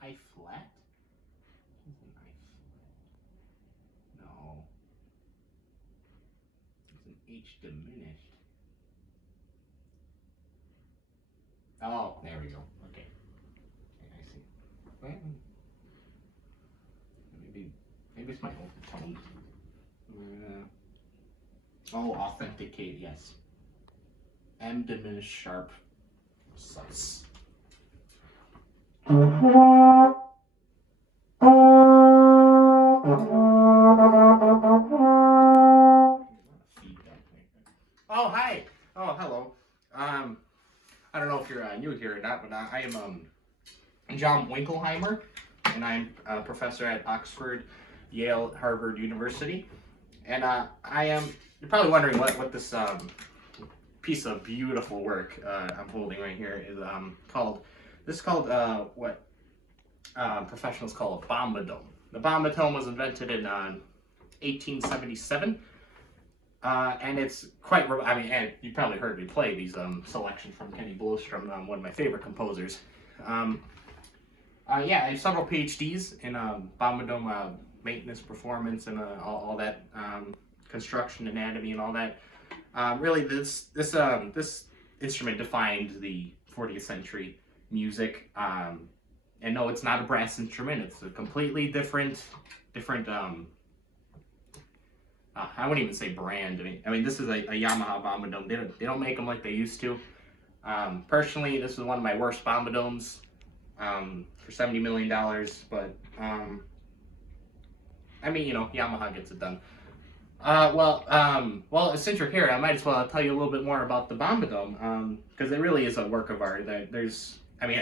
I flat? It's an I flat. No. It's an H diminished. Oh, there we go. Okay. I see. Well, maybe it's my overtone. Oh, authenticate, yes. M diminished sharp sus. Oh, hi. Oh, hello. I don't know if you're new here or not, but I am John Winkelheimer, and I'm a professor at Oxford, Yale, Harvard University. And you're probably wondering what this piece of beautiful work I'm holding right here is called. This is called what professionals call a Bombadome. The Bombadome was invented in 1877. And it's quite, and you probably heard me play these selections from Kenny Blostrom, one of my favorite composers. Yeah, I have several PhDs in Bombadome maintenance, performance, and all that construction, anatomy, and all that. Really, this instrument defined the 40th century music. And no, it's not a brass instrument. It's a completely different. I wouldn't even say brand. I mean, this is a Yamaha Bombadome. They don't make them like they used to. Personally, this is one of my worst Bombadomes for $70 million. But I mean, Yamaha gets it done. Well, since you're here, I might as well tell you a little bit more about the Bombadome because it really is a work of art. I mean,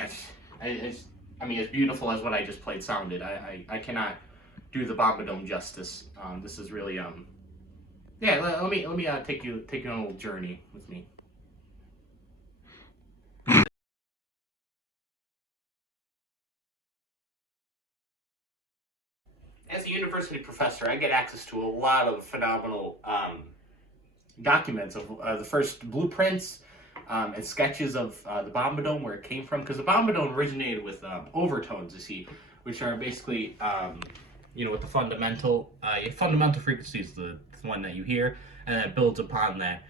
as beautiful as what I just played sounded, I cannot do the Bombadome justice. This is really yeah. Let me take you on a little journey with me. As a university professor, I get access to a lot of phenomenal documents of the first blueprints and sketches of the Bombadome, where it came from. Because the Bombadome originated with overtones, you see, which are basically, with the fundamental frequency is the one that you hear, and it builds upon that,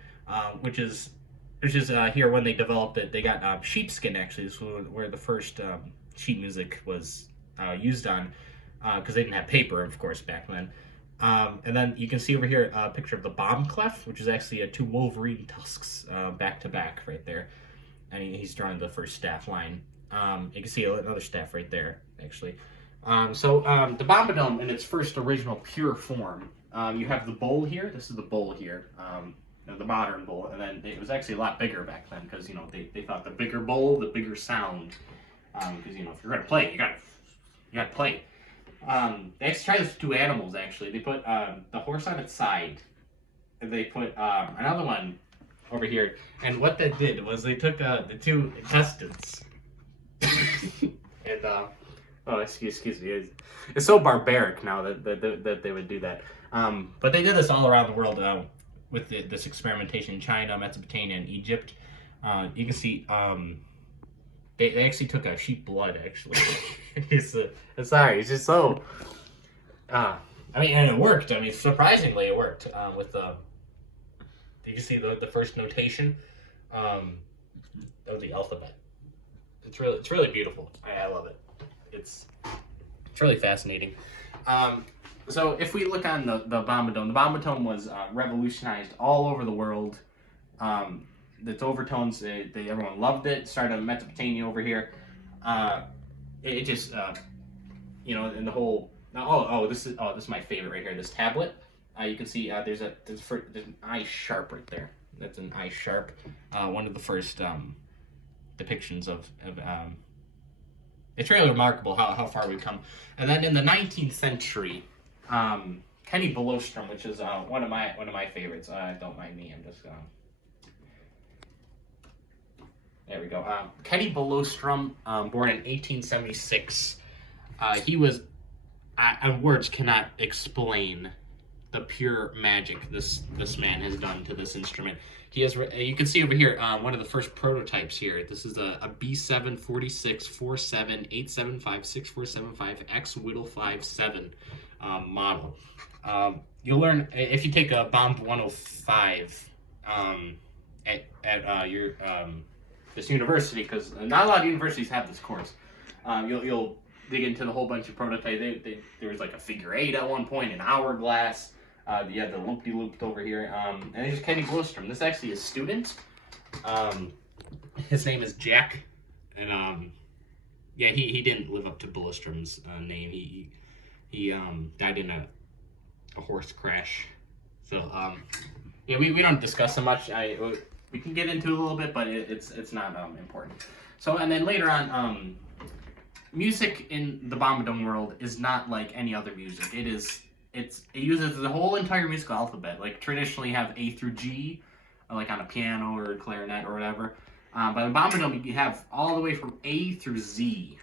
which is here when they developed it, they got sheepskin actually. This was where the first sheet music was used on, because they didn't have paper, of course, back then. And then you can see over here a picture of the bomb clef, which is actually two Wolverine tusks back to back right there. And he's drawing the first staff line. You can see another staff right there, actually. So the Bombadome in its first original pure form, you have the bowl here. This is the bowl here, the modern bowl. And then it was actually a lot bigger back then because, they thought the bigger bowl, the bigger sound. Because, if you're going to play, you got to play. They actually tried this with two animals, actually. They put the horse on its side, and they put another one over here. And what that did was they took the two intestines. And, oh, excuse me. It's so barbaric now that they would do that. But they did this all around the world with this experimentation in China, Mesopotamia, and Egypt. You can see they actually took sheep blood, actually. Sorry, it's just so... and it worked. Surprisingly, it worked. Did you see the first notation? That was the alphabet. It's really beautiful. I love it. It's really fascinating. So if we look on the Bombadome was revolutionized all over the world. Its overtones, everyone loved it. Started in Mesopotamia over here. It just, in the whole. This is my favorite right here. This tablet. You can see there's an I sharp right there. That's an I sharp. One of the first depictions of it's really remarkable how far we've come. And then in the 19th century, Kenny Bolostrom, which is one of my favorites. Don't mind me. I'm just there we go. Kenny Bolostrom, born in 1876. He was, words cannot explain the pure magic this man has done to this instrument. He has, you can see over here, one of the first prototypes here. This is a B7 46 47 875 6475 X Whittle 57 model. You'll learn if you take a Bomb 105 at your this university, because not a lot of universities have this course. You'll dig into the whole bunch of prototypes. There was like a figure 8 at one point, an hourglass. You have the loop-de-looped over here. And there's Kenny Bolostrom. This is actually a student. His name is Jack. And yeah, he didn't live up to Bolostrom's name. He died in a horse crash. So yeah, we don't discuss so much. We can get into it a little bit, but it's not important. So, and then later on, music in the Bombadome world is not like any other music. It uses the whole entire musical alphabet. Like traditionally have A through G, like on a piano or a clarinet or whatever. But in Bombadome you have all the way from A through Z,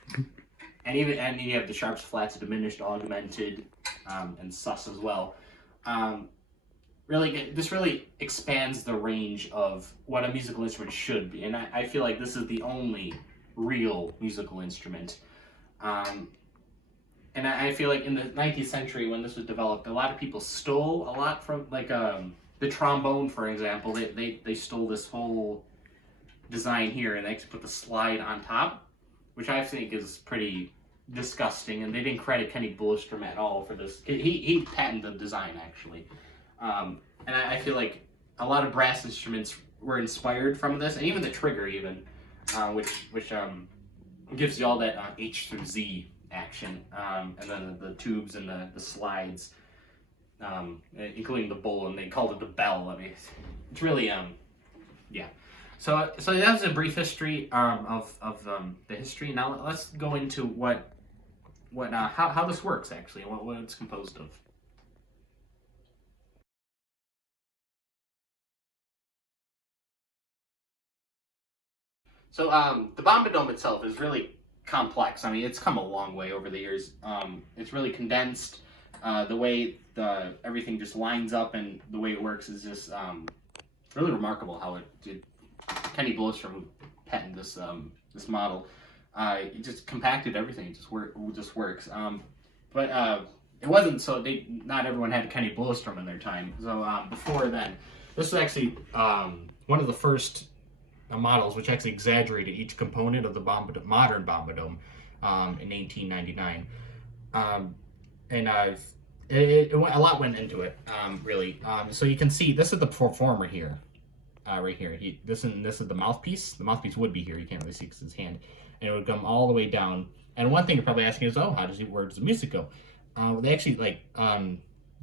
and you have the sharps, flats, diminished, augmented, and sus as well. This really expands the range of what a musical instrument should be, and I feel like this is the only real musical instrument. And I feel like in the 19th century, when this was developed, a lot of people stole a lot from, like, the trombone, for example. They stole this whole design here, and they actually put the slide on top, which I think is pretty disgusting, and they didn't credit Kenny Bolostrom at all for this. He patented the design, actually. And I feel like a lot of brass instruments were inspired from this, and even the trigger, which gives you all that H through Z action, and then the tubes and the slides, including the bowl, and they called it the bell. I mean, it's really yeah. So that was a brief history of the history. Now let's go into how this works actually, and what it's composed of. So the Bombadome itself is really complex. I mean, it's come a long way over the years. It's really condensed. The way everything just lines up and the way it works is just really remarkable. How it did. Kenny Bolostrom, who patented this model, it just compacted everything. It just works. But it wasn't so. Not everyone had Kenny Bolostrom in their time. So before then, this was actually one of the first models which actually exaggerated each component of the modern Bombadome in 1899. A lot went into it, really. So you can see this is the performer here, right here. This is the mouthpiece. The mouthpiece would be here. You can't really see because it's his hand, and it would come all the way down. And one thing you're probably asking is, where does the music go? They actually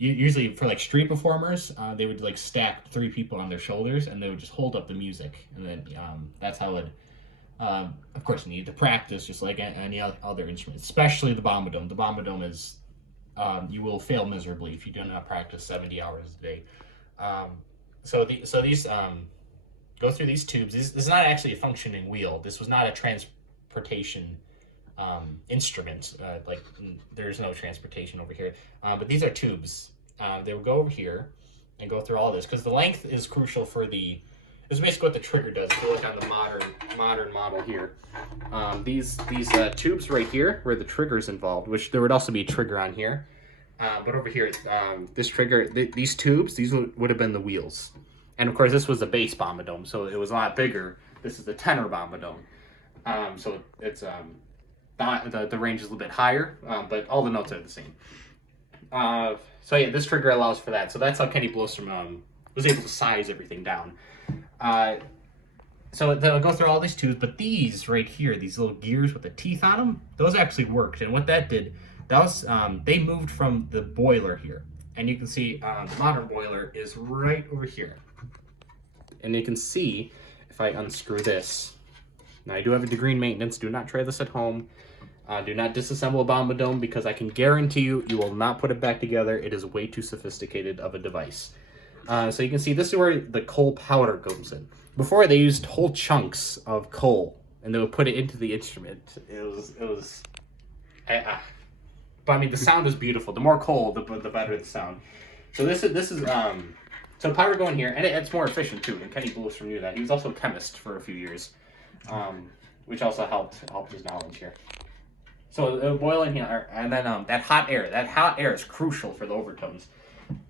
usually for like street performers, they would like stack 3 people on their shoulders, and they would just hold up the music, and then that's how it. Of course, you need to practice just like any other instrument, especially the Bombadome. The Bombadome is you will fail miserably if you do not practice 70 hours a day. So these go through these tubes. This is not actually a functioning wheel. This was not a transportation instrument. There's no transportation over here. But these are tubes. They will go over here and go through all this, because the length is crucial for this is basically what the trigger does. If you look on the modern model here, these tubes right here where the trigger is involved, which there would also be a trigger on here, but over here, this trigger, these tubes, these would have been the wheels. And of course, this was the base Bombadome, so it was a lot bigger. This is the tenor Bombadome, so it's the range is a little bit higher, but all the notes are the same. So yeah, this trigger allows for that. So that's how Kenny Bolostrom was able to size everything down. So they'll go through all these tubes, but these right here, these little gears with the teeth on them, those actually worked. And what that did, that was they moved from the boiler here, and you can see the modern boiler is right over here. And you can see if I unscrew this. Now I do have a degree in maintenance. Do not try this at home. Do not disassemble a Bombadome because I can guarantee you, you will not put it back together. It is way too sophisticated of a device. So you can see this is where the coal powder goes in. Before, they used whole chunks of coal and they would put it into the instrument. But I mean, the sound is beautiful. The more coal, the better the sound. So this is so powder going here, and it's more efficient too. And Kenny Blostrom knew that. He was also a chemist for a few years, which also helped his knowledge here. So it'll boil in here, and then that hot air is crucial for the overtones.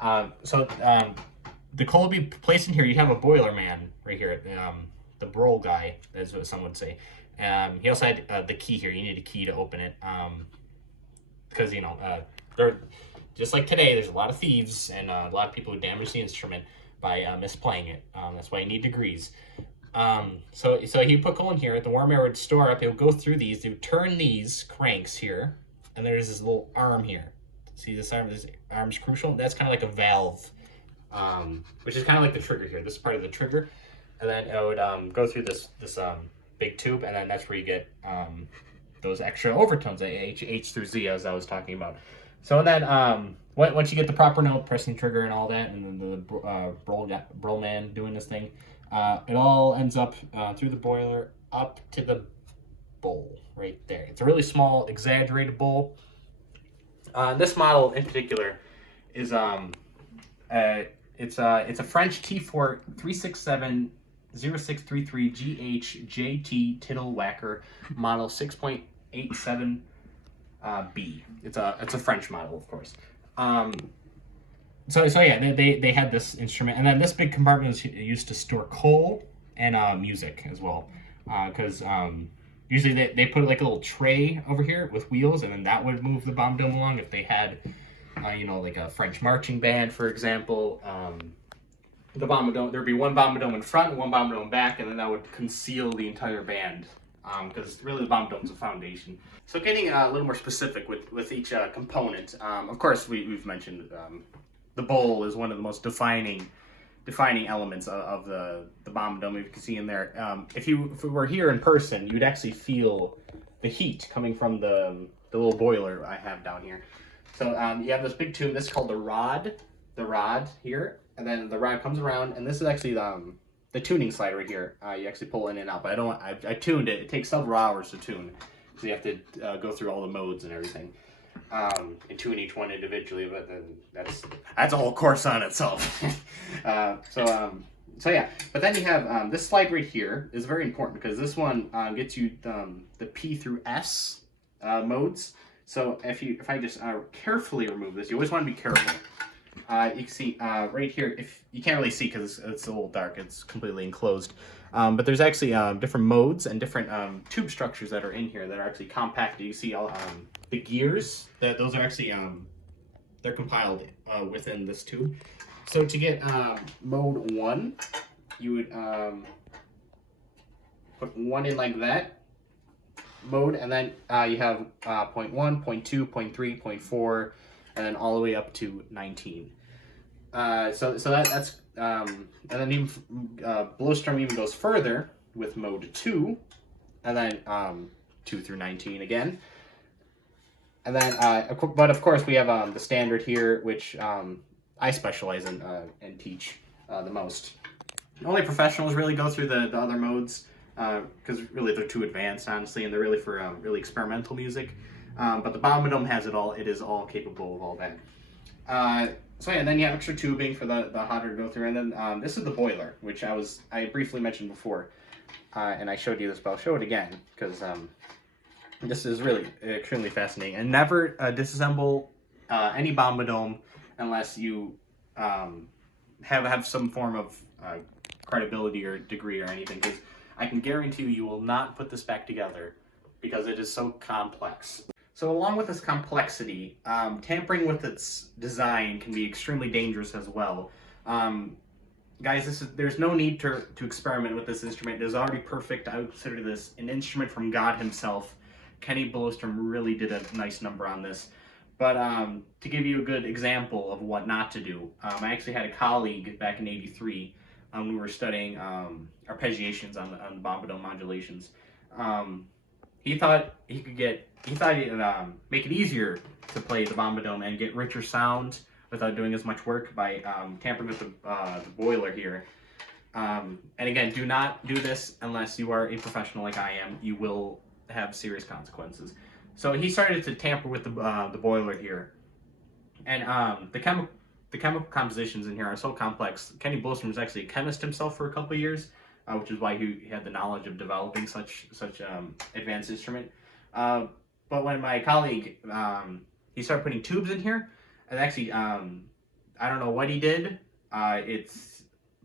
The coal will be placed in here. You have a boiler man right here, the Brol guy, as what some would say. He also had the key here. You need a key to open it, because they're just like today. There's a lot of thieves and a lot of people who damage the instrument by misplaying it. That's why you need degrees. So he put coal in here. The warm air would store up. It would go through these. They would turn these cranks here, and there's this little arm here. See this arm? This arm's crucial. That's kind of like a valve, which is kind of like the trigger here. This is part of the trigger, and then it would go through this big tube, and then that's where you get those extra overtones, H through Z, as I was talking about. So then once you get the proper note, pressing trigger and all that, and then the Brol man doing this thing, it all ends up through the boiler up to the bowl right there. It's a really small, exaggerated bowl. This model in particular is it's a French T4 367 0633 GHJT Tittle Whacker model 6.87 B. It's a French model, of course. So yeah, they had this instrument, and then this big compartment was used to store coal and music as well, because usually they put like a little tray over here with wheels, and then that would move the Bombadome along if they had, like a French marching band, for example. The Bombadome, there'd be one Bombadome in front and one Bombadome back, and then that would conceal the entire band, because really the Bombadome's a foundation. So getting a little more specific with each component, of course we've mentioned the bowl is one of the most defining elements of the Bombadome. You can see in there. If you were here in person, you'd actually feel the heat coming from the little boiler I have down here. So you have this big tube. This is called the rod here. And then the rod comes around, and this is actually the tuning slider right here. You actually pull in and out, but I tuned it. It takes several hours to tune, so you have to go through all the modes and everything, and tune each one individually. But then that's a whole course on itself. So yeah. But then you have this slide right here is very important because this one gets you the P through S modes. So if I just carefully remove this, you always want to be careful. You can see right here, if you can't really see because it's a little dark, it's completely enclosed. But there's actually different modes and different tube structures that are in here that are actually compacted. You see all the gears, those are actually they're compiled within this tube. So to get mode 1, you would put 1 in like that mode, and then you have point 1, point 2, point 3, point 4, and then all the way up to 19. So that's and then even Blostrom even goes further with mode 2, and then 2 through 19 again. And then but of course we have the standard here, which I specialize in and teach the most. Only professionals really go through the other modes because really they're too advanced, honestly, and they're really for really experimental music. But the Bombadome has it all. It is all capable of all that. So yeah, then you have extra tubing for the hotter to go through, and then this is the boiler, which I briefly mentioned before, and I showed you this, but I'll show it again because this is really extremely fascinating. And never disassemble any Bombadome unless you have some form of credibility or degree or anything, because I can guarantee you will not put this back together because it is so complex. So along with this complexity, tampering with its design can be extremely dangerous as well. Guys, there's no need to experiment with this instrument. It is already perfect. I would consider this an instrument from God himself. Kenny Blostrom really did a nice number on this. But to give you a good example of what not to do, I actually had a colleague back in '83 when we were studying arpeggiations on the Bombadome modulations. he thought he'd make it easier to play the Bombadome and get richer sound without doing as much work by tampering with the boiler here. And again, do not do this unless you are a professional like I am. You will have serious consequences. So he started to tamper with the boiler here, and the chemical compositions in here are so complex. Kenny Blostrom was actually a chemist himself for a couple of years, which is why he had the knowledge of developing such advanced instrument. But when my colleague he started putting tubes in here, and actually I don't know what he did.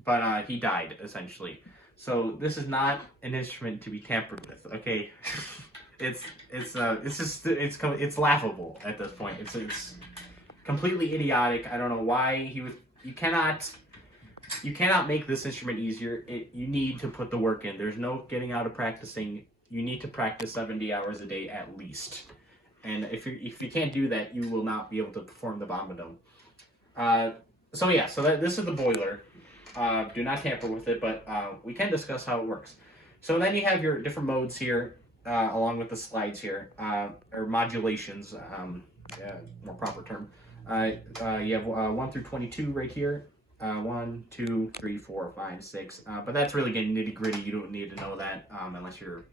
But he died essentially. So this is not an instrument to be tampered with. Okay, it's laughable at this point. It's completely idiotic. I don't know why he was. You cannot make this instrument easier. You need to put the work in. There's no getting out of practicing. You need to practice 70 hours a day at least. And if you can't do that, you will not be able to perform the Bombadome. So this is the boiler. Do not tamper with it, but we can discuss how it works. So then you have your different modes here, along with the slides here, or modulations, more proper term. You have 1 through 22 right here. 1, 2, 3, 4, 5, 6. But that's really getting nitty gritty. You don't need to know that unless you're,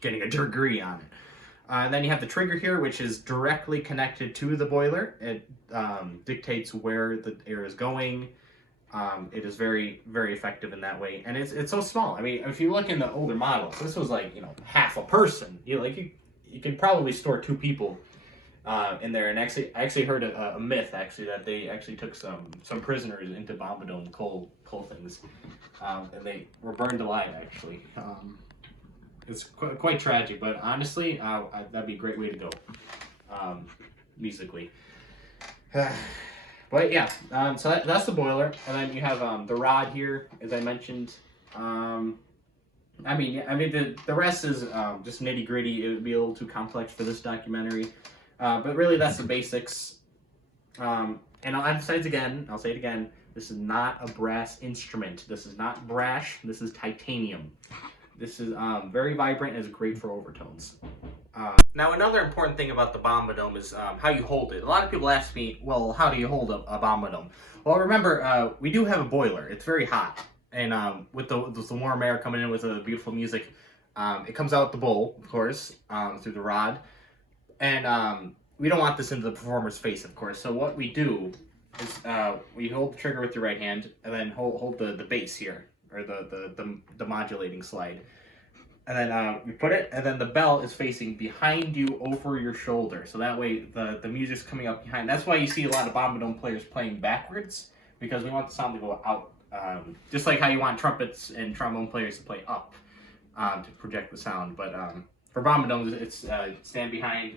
getting a degree on it. Then you have the trigger here, which is directly connected to the boiler. It dictates where the air is going. It is very, very effective in that way, and it's so small. I mean, if you look in the older models, this was like half a person. You can probably store 2 people in there. And I actually heard a myth that they actually took some prisoners into Bombadome coal things, and they were burned alive actually. It's quite tragic, but honestly, that'd be a great way to go musically. But yeah, so that's the boiler, and then you have the rod here, as I mentioned. The rest is just nitty gritty. It would be a little too complex for this documentary, but really that's the basics. And I'll emphasize again. I'll say it again. This is not a brass instrument. This is not brash. This is titanium. This is very vibrant and is great for overtones. Now, another important thing about the Bombadome is how you hold it. A lot of people ask me, well, how do you hold a Bombadome? Well, remember, we do have a boiler. It's very hot. And with the warm air coming in with the beautiful music, it comes out the bowl, of course, through the rod. And we don't want this into the performer's face, of course. So what we do is we hold the trigger with your right hand, and then hold the bass here, or the modulating slide. And then you put it, and then the bell is facing behind you over your shoulder. So that way the music's coming up behind. That's why you see a lot of Bombadome players playing backwards, because we want the sound to go out. Just like how you want trumpets and trombone players to play up to project the sound. But for Bombadome, it's stand behind.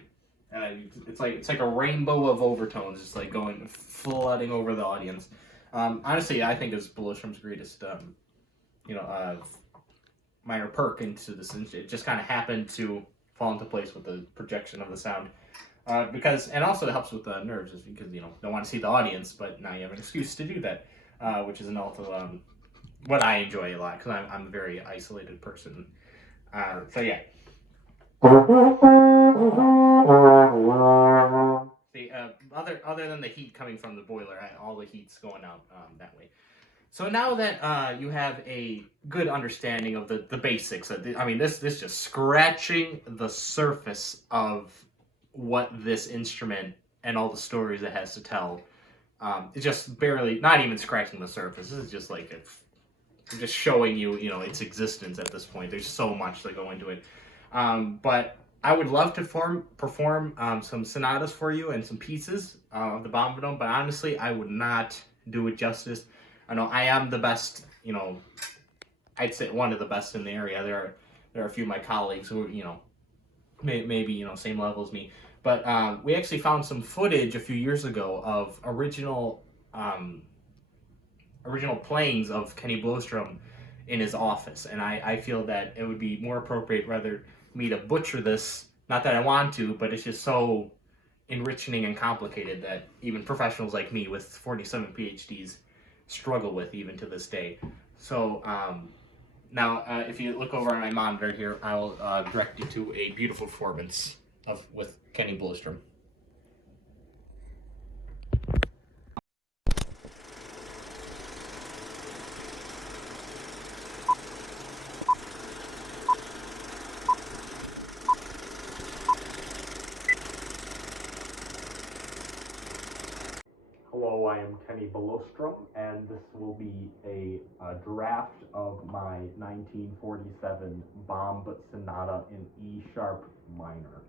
It's like a rainbow of overtones, just like going flooding over the audience. Honestly, I think it's Blostrom's greatest minor perk into this. It just kind of happened to fall into place with the projection of the sound, and also it helps with the nerves, is because don't want to see the audience, but now you have an excuse to do that, which is also what I enjoy a lot, because I'm a very isolated person. So yeah. See, other than the heat coming from the boiler, all the heat's going out that way. So now that you have a good understanding of the basics, this just scratching the surface of what this instrument and all the stories it has to tell. It's just barely, not even scratching the surface. This is just like I'm just showing you, its existence at this point. There's so much to go into it. But I would love to perform some sonatas for you and some pieces of the Bombadome, but honestly, I would not do it justice. I know I am the best, I'd say one of the best in the area. There are a few of my colleagues who, maybe, same level as me. But we actually found some footage a few years ago of original playings of Kenny Blostrom in his office. And I feel that it would be more appropriate rather me to butcher this. Not that I want to, but it's just so enriching and complicated that even professionals like me with 47 PhDs struggle with even to this day. So Now, if you look over on my monitor here, I'll direct you to a beautiful performance with Kenny Blostrom. Hello, I am Kenny Blostrom, and this will be a draft of my 1947 Bomb Sonata in E sharp minor.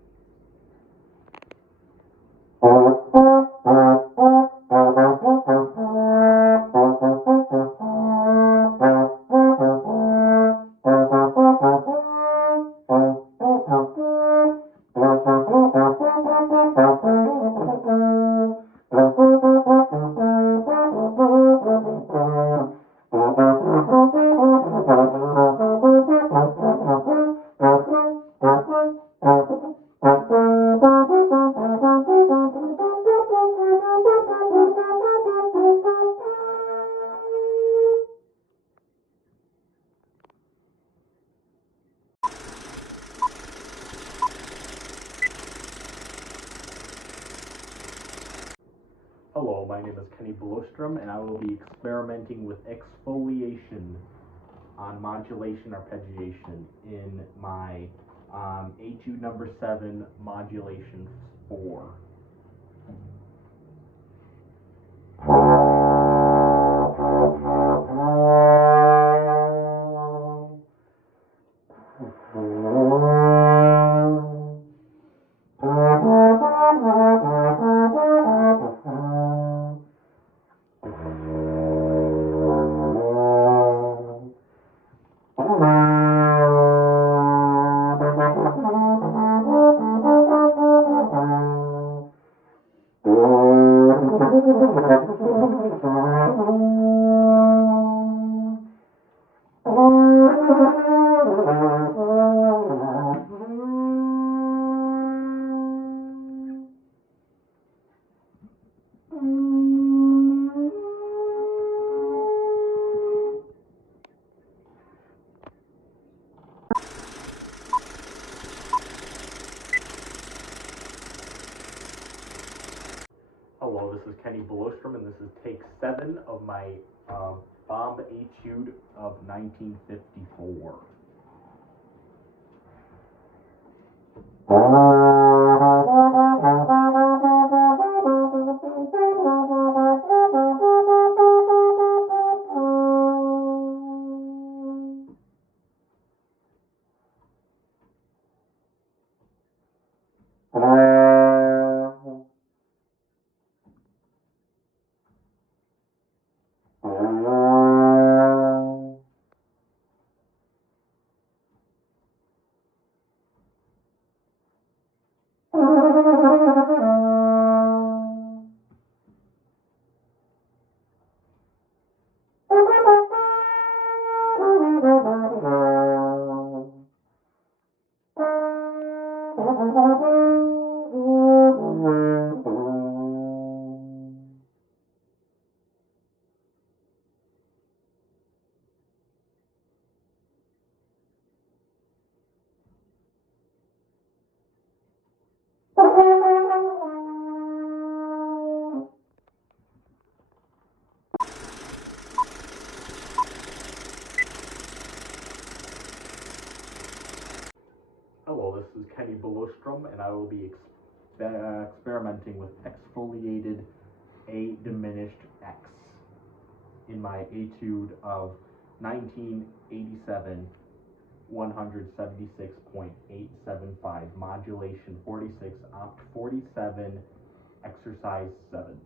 Hello, my name is Kenny Blostrom, and I will be experimenting with exfoliation on modulation arpeggiation in my Etude number 7, modulation 4. Hello, this is Kenny Blostrom, and this is take 7 of my Bomb Etude of 1954. Hello, this is Kenny Blostrom, and I will be experimenting with exfoliated A diminished X in my Etude of 1987 176.875, modulation 46, opt 47, exercise 7.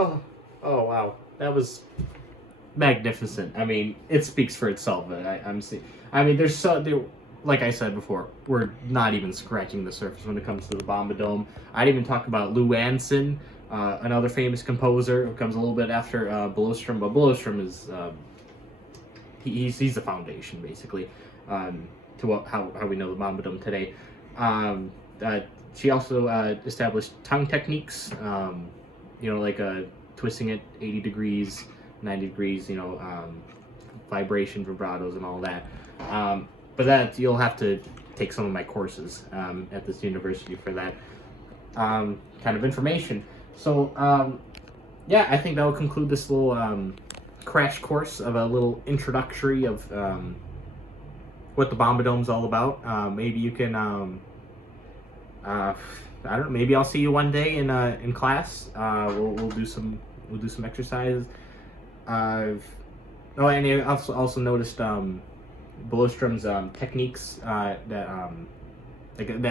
Oh wow, that was magnificent. I mean, it speaks for itself. But I mean, like I said before, we're not even scratching the surface when it comes to the Bombadome. I didn't even talk about Lou Anson, another famous composer who comes a little bit after Billowstrom, but Billowstrom is he's the foundation basically how we know the Bombadome today. She also established tongue techniques, like twisting it 80 degrees, 90 degrees, vibration, vibratos, and all that. But that you'll have to take some of my courses at this university for that kind of information. So, yeah, I think that will conclude this little crash course of a little introductory of what the Bombadome's all about. Maybe you can, I don't know. Maybe I'll see you one day in class. We'll do some exercises. And I also noticed Billowstrom's techniques that like the